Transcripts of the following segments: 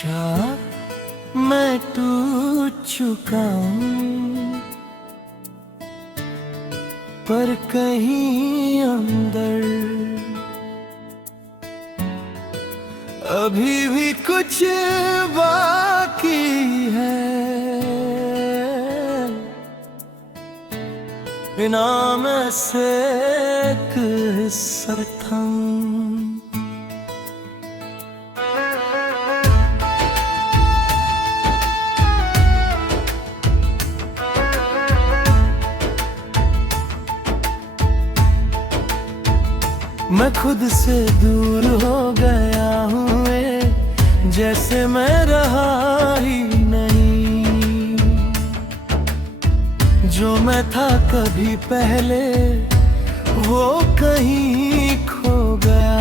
शायद मैं टूट चुका हूँ, पर कहीं अंदर अभी भी कुछ बाकी है। बिना मैं से एक सरथम मैं खुद से दूर हो गया हूँ, जैसे मैं रहा ही नहीं। जो मैं था कभी पहले वो कहीं खो गया।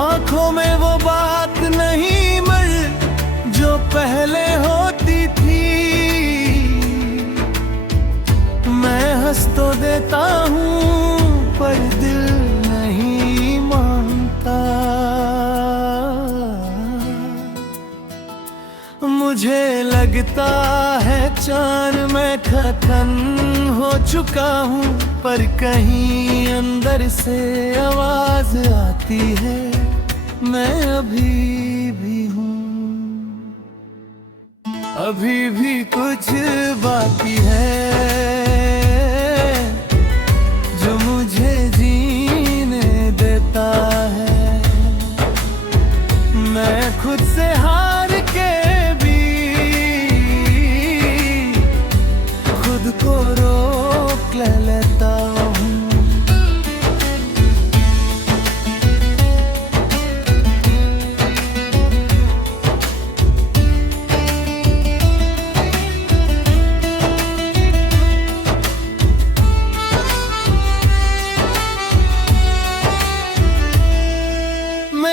आंखों में वो बात नहीं मर जो पहले होती थी। मैं हंस तो देता हूँ पर दिल नहीं मानता। मुझे लगता है चांद में खतम हो चुका हूँ, पर कहीं अंदर से आवाज आती है मैं अभी भी हूँ। अभी भी कुछ बाकी है जो मुझे जीने देता है। मैं खुद से हार के भी खुद को रोक लेता हूँ।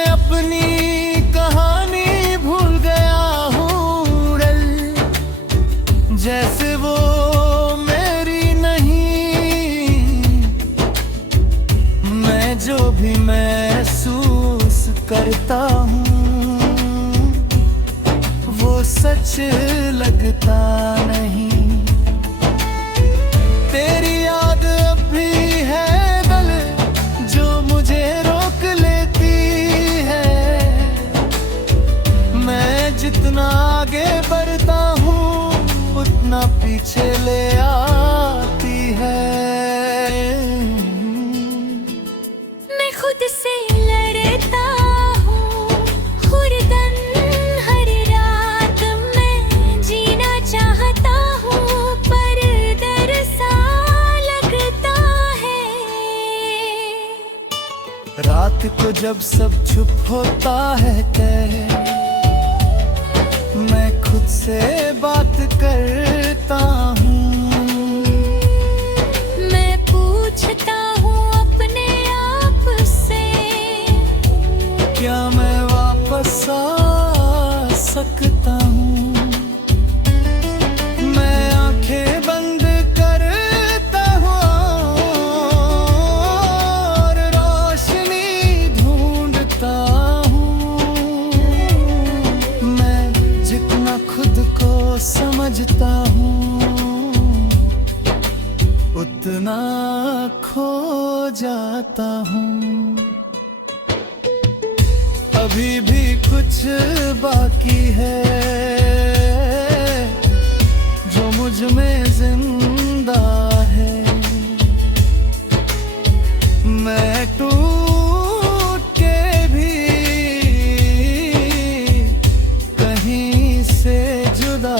अपनी कहानी भूल गया हूँ डल, जैसे वो मेरी नहीं। मैं जो भी महसूस करता हूँ वो सच लगता नहीं। तेरी याद अब भी है दिल जो मुझे रोक लेती है। मैं जितना आगे बढ़ता हूँ उतना पीछे ले आती है। मैं खुद से लड़ता हूँ खुरदन हर रात। मैं जीना चाहता हूँ पर डर सा लगता है। रात को जब सब चुप होता है मैं खुद से बात करता हूँ। मैं पूछता हूँ अपने आप से, क्या मैं वापस आ सकता हूँ। मैं आंखें बंद करता हूँ और रोशनी ढूंढता हूँ। मैं जितना खुद को समझता हूँ उतना खो जाता हूँ। अभी भी कुछ बाकी है जो मुझ में जिंदा है। मैं टूट के भी कहीं से जुदा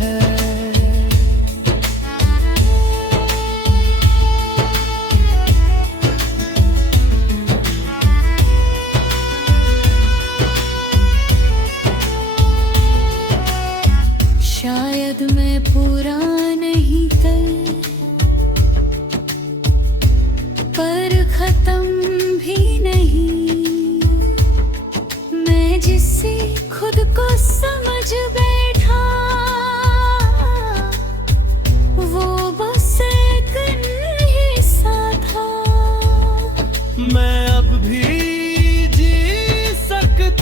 है। शायद मैं पूरा नहीं कल, पर खत्म भी नहीं। मैं जिससे खुद को समझ बैठा वो बस एक हिस्सा था। मैं अब भी जी सकता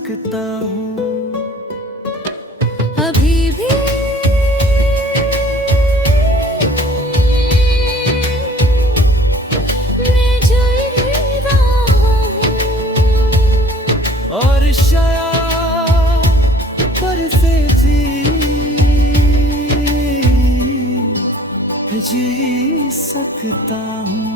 सकता हूँ। अभी भी मैं जल रहा हूँ और शया पर से जी सकता हूँ।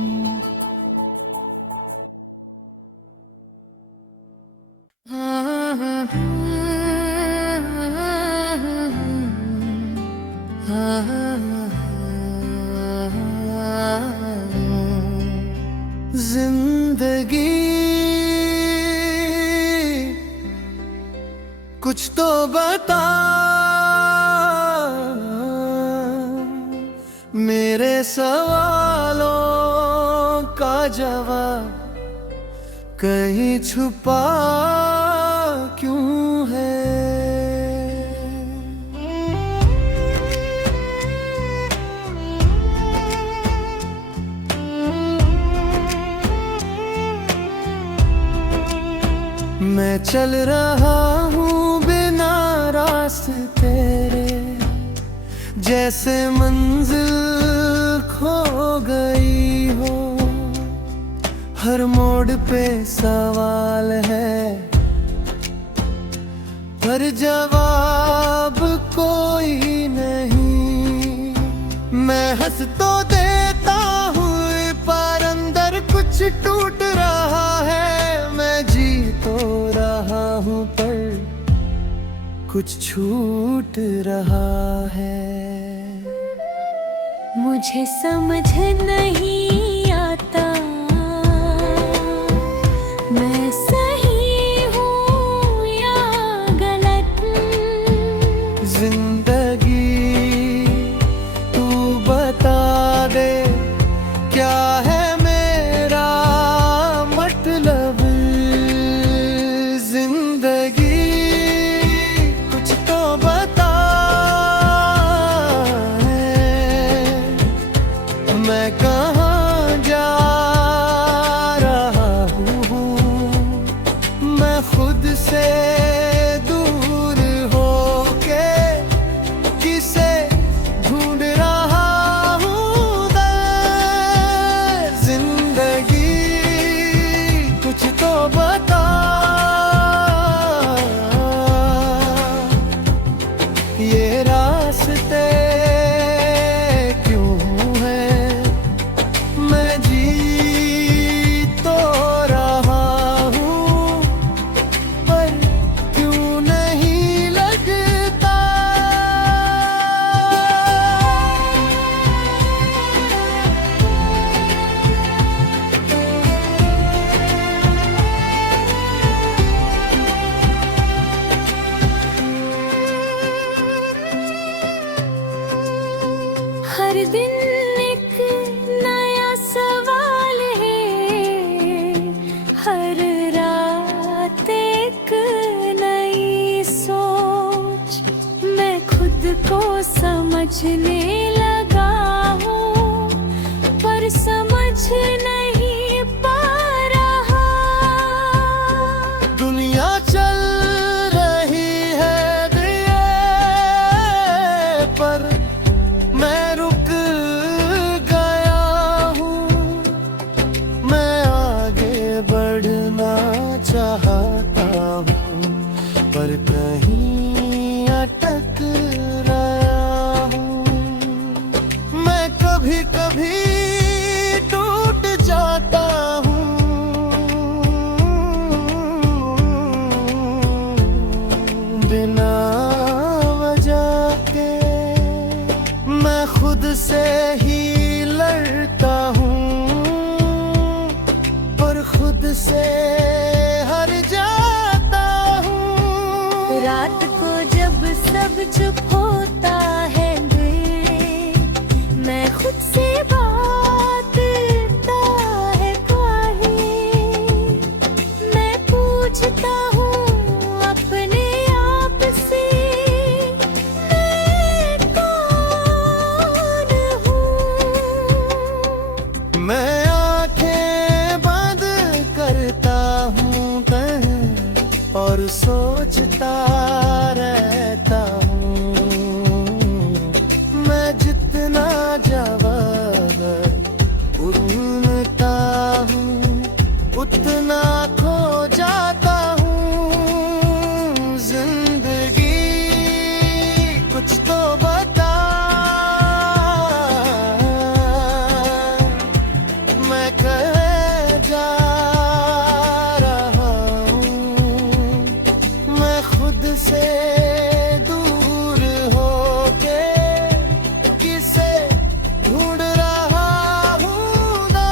जिंदगी कुछ तो बता, मेरे सवालों का जवाब कहीं छुपा क्यों है। मैं चल रहा हूँ बिना रास्ते तेरे, जैसे मंजिल खो गई हो। हर मोड़ पे सवाल है पर जवाब कोई नहीं। मैं हंस तो देता हूँ पर अंदर कुछ टूट रहा है। मैं जी तो रहा हूँ पर कुछ छूट रहा है। मुझे समझ नहीं आता मैं सही हूँ या गलत। जिंदगी तू बता दे क्या है मेरा मतलब। जिंदगी कुछ तो बता, मैं कहाँ जा रहा हूँ। मैं खुद से दूर होके किसे ढूंढ रहा हूँ दर। जिंदगी कुछ तो बता, ये रास्ते हर दिन एक नया सवाल है, हर रात एक नई सोच। मैं खुद को समझने लगा हूँ पर समझ नहीं पा रहा। दुनिया चल रही है दिए पर मैं रुक गया हूँ। मैं आगे बढ़ना चाहता हूँ पर कहीं अटक रहा हूँ। मैं कभी कभी टूट जाता हूँ बिना वजह के। मैं खुद से ही लड़ता हूँ और खुद से हार जाता हूँ। रात को जब सब चुप होता है दिल, मैं खुद से बात करता है काहे। मैं पूछता हूँ अपने आप से मैं कौन हूँ। मैं आंखें बंद करता हूँ और सो सोचता रहता हूँ, मैं जितना जवागर उड़ता हूँ उतना खो जाता हूँ। जिंदगी कुछ तो बता, मैं कह जा रहा हूँ, मैं खुद से दूर होके किसे ढूंढ रहा हूँ ना।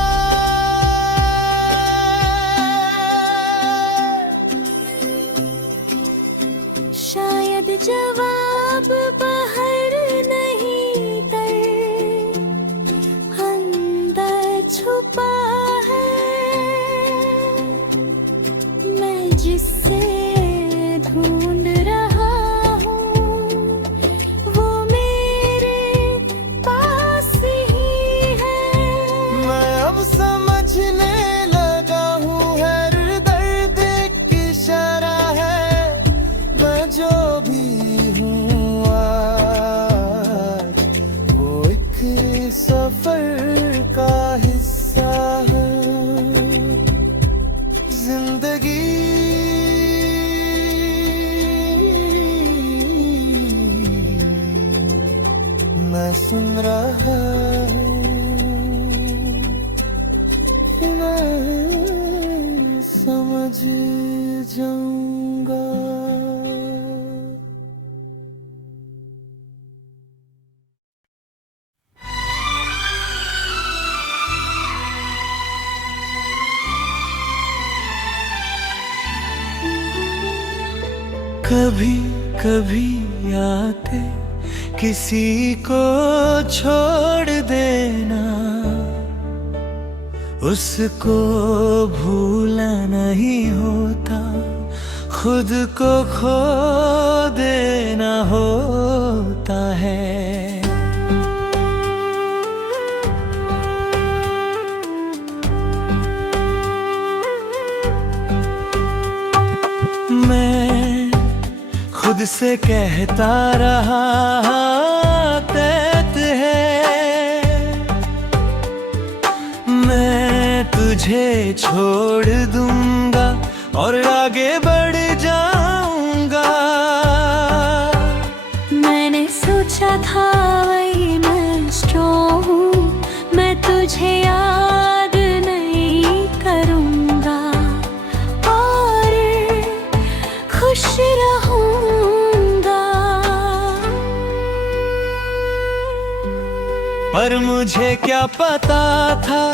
शायद जवाब बाहर नहीं तर अंदर छुपा है। मैं जिससे ढूंढ रहा हूँ वो मेरे पास ही है। मैं अब समझने लगा हूँ हर दर्द एक इशारा है। मैं जो भी हूँ आज वो एक सफर का हिस्सा है। जिंदगी मैं सुन रहा हूँ, मैं समझ जाऊंगा। कभी कभी आके किसी को छोड़ देना, उसको भूला नहीं होता, खुद को खो देना होता है। मैं खुद से कहता रहा तैत है, मैं तुझे छोड़ दूंगा और आगे बढ़ जाऊंगा। मैंने सोचा था वही मैं स्ट्रॉन्ग हूँ, मैं तुझे याद नहीं करूँगा और खुश रहूँगा। पर मुझे क्या पता था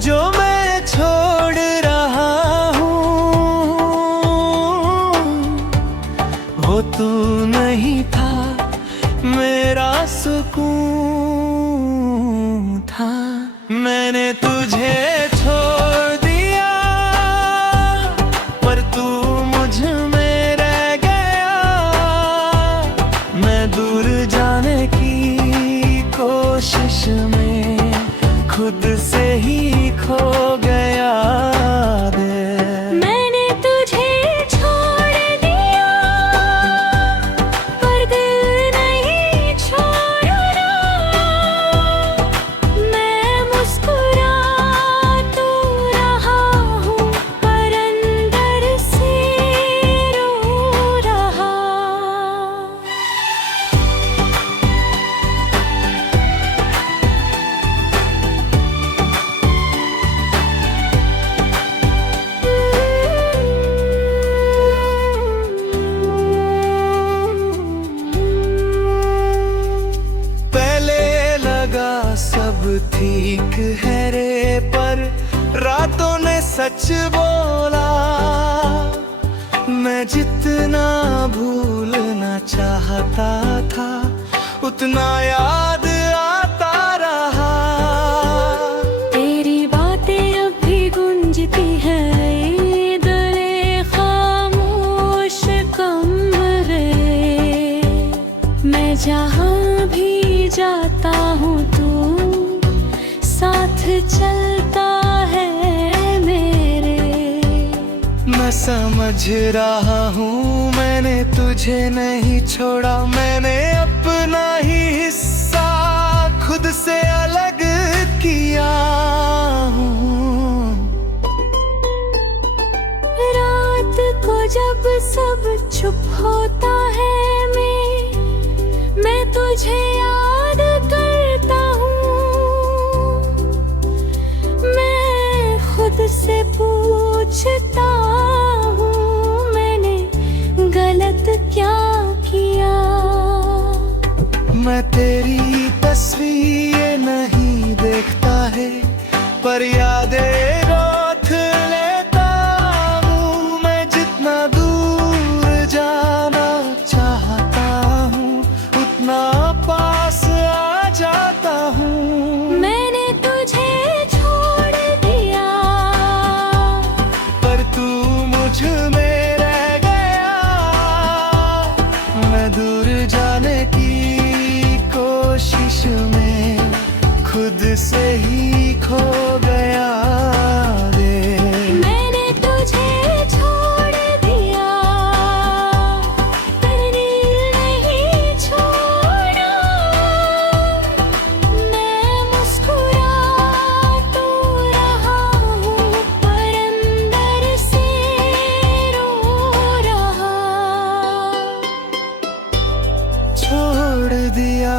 जो मैं छोड़ रहा हूँ वो तू नहीं था, मेरा सुकून था। मैंने तुझे छोड़ दिया पर तू मुझ में रह गया। मैं दूर जाने की कोशिश में खुद से ही खो गया। मैंने तुझे छोड़ दिया पर दिल नहीं छोड़ा। मैं मुस्कुरा तो रहा हूँ पर अंदर से रो रहा। सब ठीक है रे पर रातों ने सच बोला। मैं जितना भूलना चाहता था उतना याद आता रहा। तेरी बातें अब भी गूंजती है दिले खामोश कमरे। मैं जहाँ भी जाता हूँ तू साथ चलता है मेरे। मैं समझ रहा हूँ मैंने तुझे नहीं छोड़ा, मैंने अपना ही हिस्सा खुद से अलग किया हूँ। रात को जब सब चुप होता है मैं तुझे याद करता हूँ। मैं खुद से पूछता हूँ मैंने गलत क्या किया। मैं तेरी तस्वीर नहीं देखता है पर यादें रख लेता हूँ। मैं जितना दूर जाना चाहता हूँ उतना पास आ जाता हूँ। मैंने तुझे छोड़ दिया पर तू मुझ में रह गया। मैं दूर जाने की कोशिश में खुद से ही खो गया रे। मैंने तुझे छोड़ दिया पर दिल नहीं छोड़ा। मैं मुस्कुरा तो रहा हूँ पर अंदर से रो रहा। छोड़ दिया,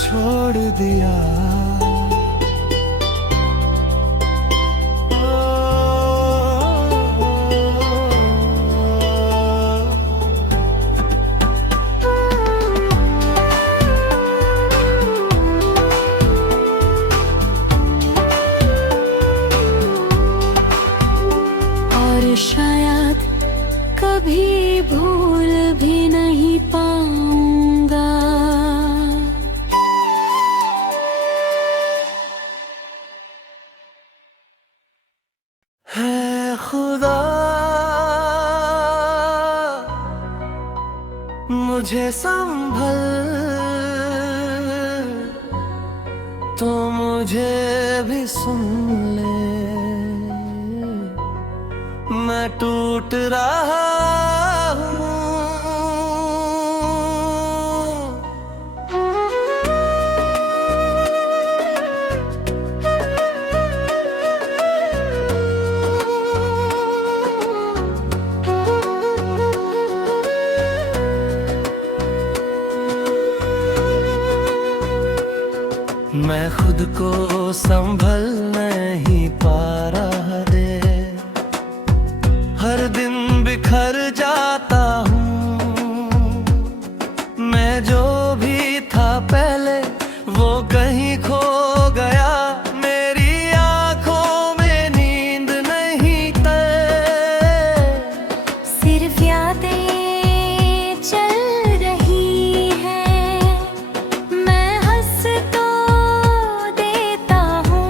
छोड़ दिया। और शायद कभी भूल भी नहीं पाऊंगा। है खुदा मुझे संभल तो मुझे भी सुन ले। मैं टूट रहा हूँ। मैं खुद को संभल नहीं पा रहा रे। हर दिन बिखर जाता हूँ। मैं जो भी था पहले वो कहीं खो गया। मेरी आंखों में नींद नहीं तय। सिर्फ यादें चल रही हैं। मैं हंस तो देता हूँ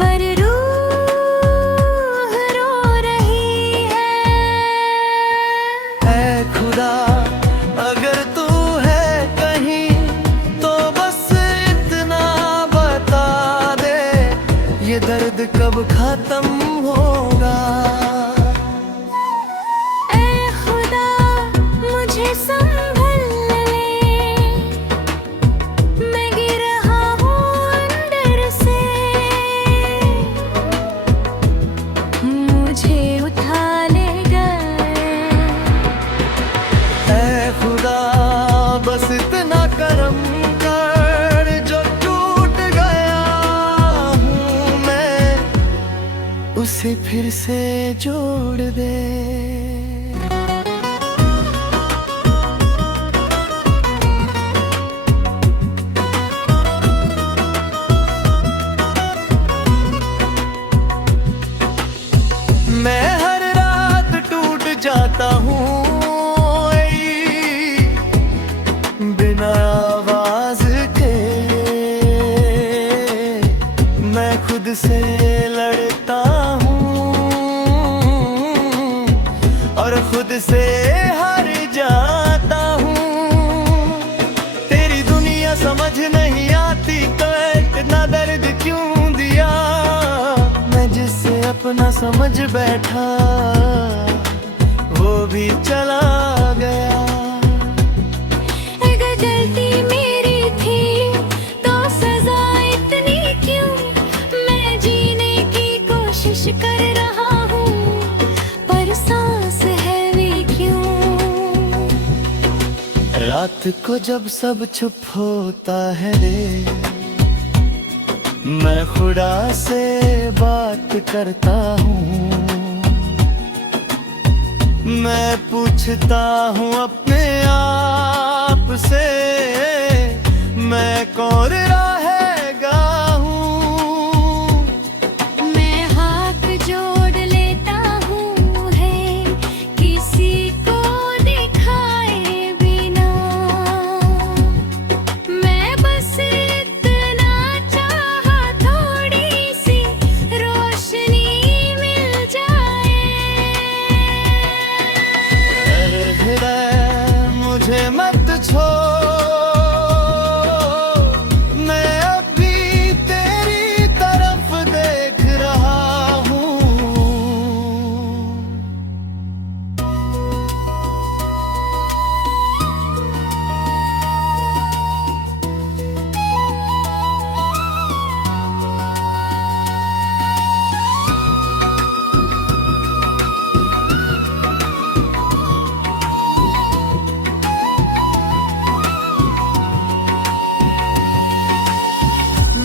पर रूह रो रही है। ऐ खुदा अगर तू है कहीं तो बस इतना बता दे ये दर्द कब खत्म होगा। ऐ खुदा मुझे संभल ले। मैं गिर रहा हूँ अंदर से। मुझे उठा ले गए। ऐ खुदा बस इतना करम कर जो टूट गया हूँ मैं उसे फिर से जोड़ दे। मैं हर रात टूट जाता हूँ बिना आवाज के। मैं खुद से लड़ता हूँ और खुद से हार जाता हूँ। तेरी दुनिया समझ नहीं आती तो इतना दर्द क्यों दिया। अपना समझ बैठा, वो भी चला गया। अगर गलती मेरी थी तो सजा इतनी क्यों? मैं जीने की कोशिश कर रहा हूँ, पर सांस है वे क्यों? रात को जब सब चुप होता है रे, मैं खुदा से बात करता हूँ। मैं पूछता हूँ अपने आप से, मैं कौन रहेगा हूँ। मैं हाथ जोड़ लेता हूँ है किसी को दिखाए बिना। मैं बस इतना चाहा थोड़ी सी रोशनी मिल जाए। अरे हृदय मुझे मत छोड़, मैं अभी तेरी तरफ देख रहा हूँ।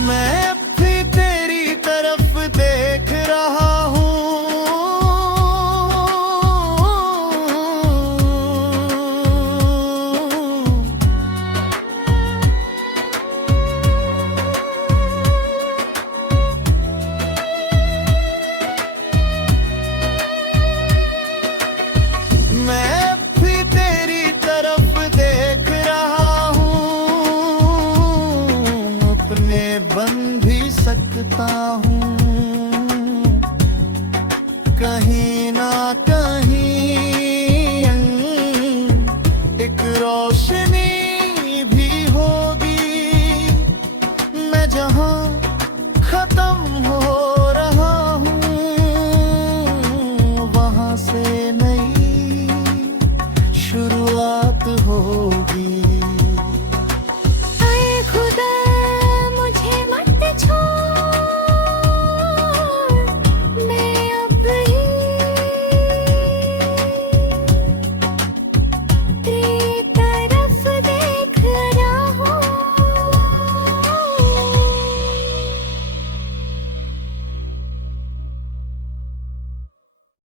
मैं अभी तेरी तरफ देख रहा हूँ। मैं अभी तेरी तरफ देख रहा हूँ, अपने बन भी सकता हूँ।